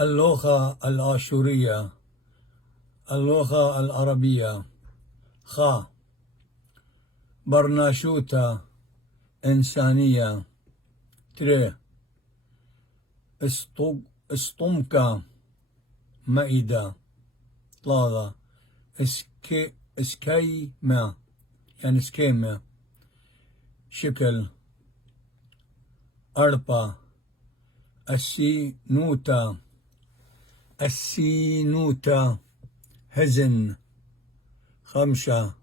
اللغة الآشورية، اللغة العربية. خ. برناشوتا إنسانية. تري. اسطمكة مائدة. طلاذة. اسكيمة يعني سكيمة شكل. أربعة. السينوتة هزن. خمسة.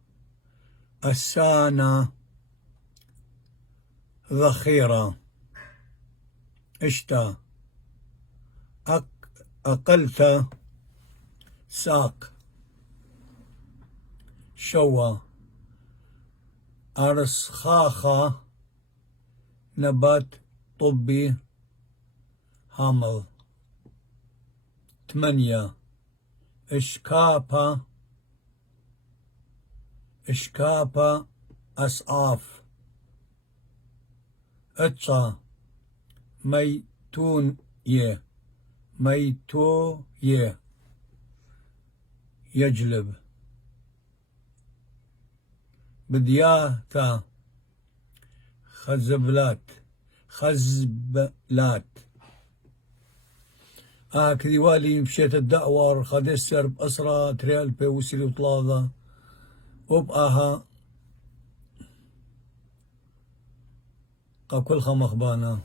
السانة ذخيرة. اشتا. أقلت ساق. شوى. أرسخاخة نبات طبي حامل. 8. إشكابا أسعاف. 9. ميتوية يجلب. بدياثة خزبلات. كذي والي مشيت الدأور خد السرب أسرى تريال بيوسري وطلاذة وبقاها كل خمخ بانا.